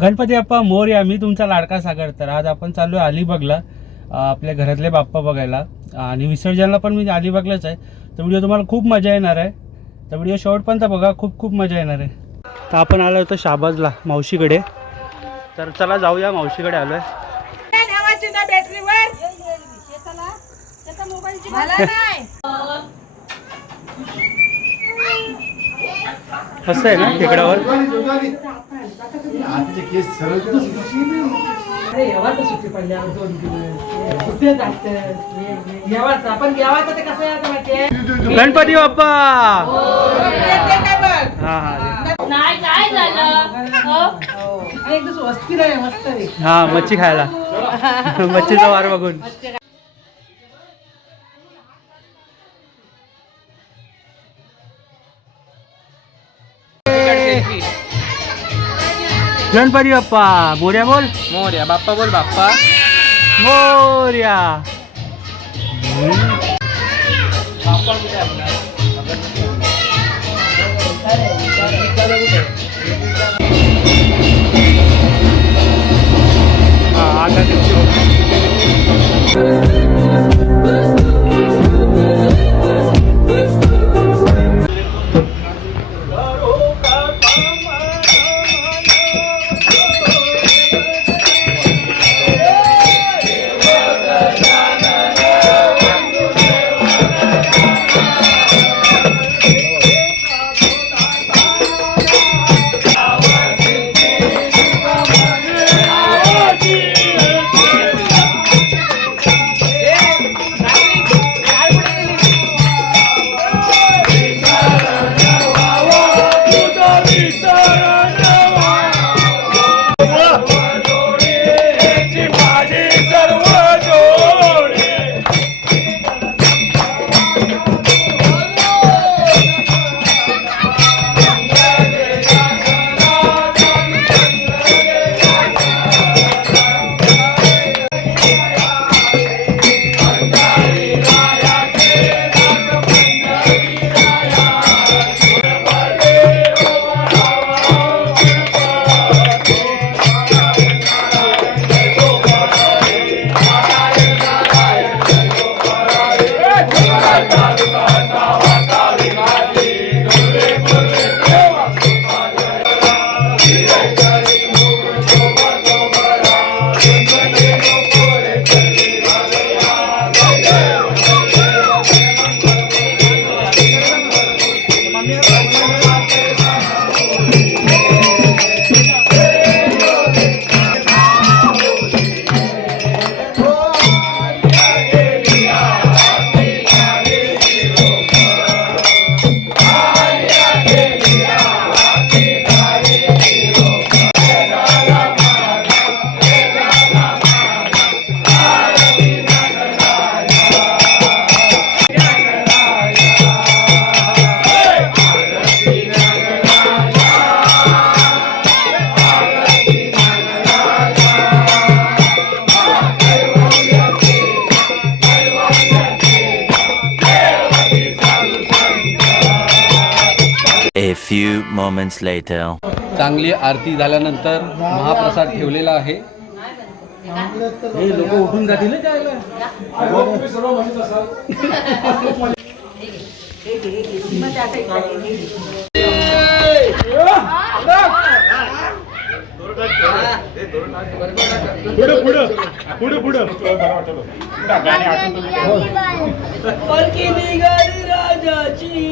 गणपती बाप्पा मोरया मी तुमचा लाडका सागर. तर आज आपण चाललो आहे अलिबागला आपल्या घरातले बाप्पा बघायला. आणि विसर्जनला पण मी अलिबागलाच आहे. तर व्हिडिओ तुम्हाला खूप मजा येणार आहे. तर व्हिडिओ शेवटपर्यंत बघा खूप खूप मजा येणार आहे. तर आपण आलो होतो शाबाजला मावशीकडे. तर चला जाऊया मावशीकडे आलो आहे मला नाही. कसं आहे ना टेकडावर अरे येवाचं सुट्टी पडल्यावर दोन दिवस. कुठे जायचं येवाचं. आपण येवाचं ते कसं यायचं माहितीये? गणपती बाप्पा! हा हा नाही काय झालं? हो? हा मच्छी खायला. मच्छीचा वार बघून. गणपती बाप्पा मोर्या बोल मोर्या बाप्पा बोल बाप्पा मोर्या हा, आता A few moments later. चांगली आरती झाल्यानंतर महाप्रसाद ठेवलेला आहे. लोक उठून जातील राजाची.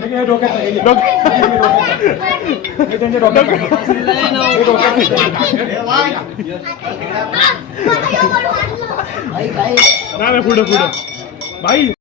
नौकात करतोय चढून मारे. लय नौकात. पुढे पुढे भाई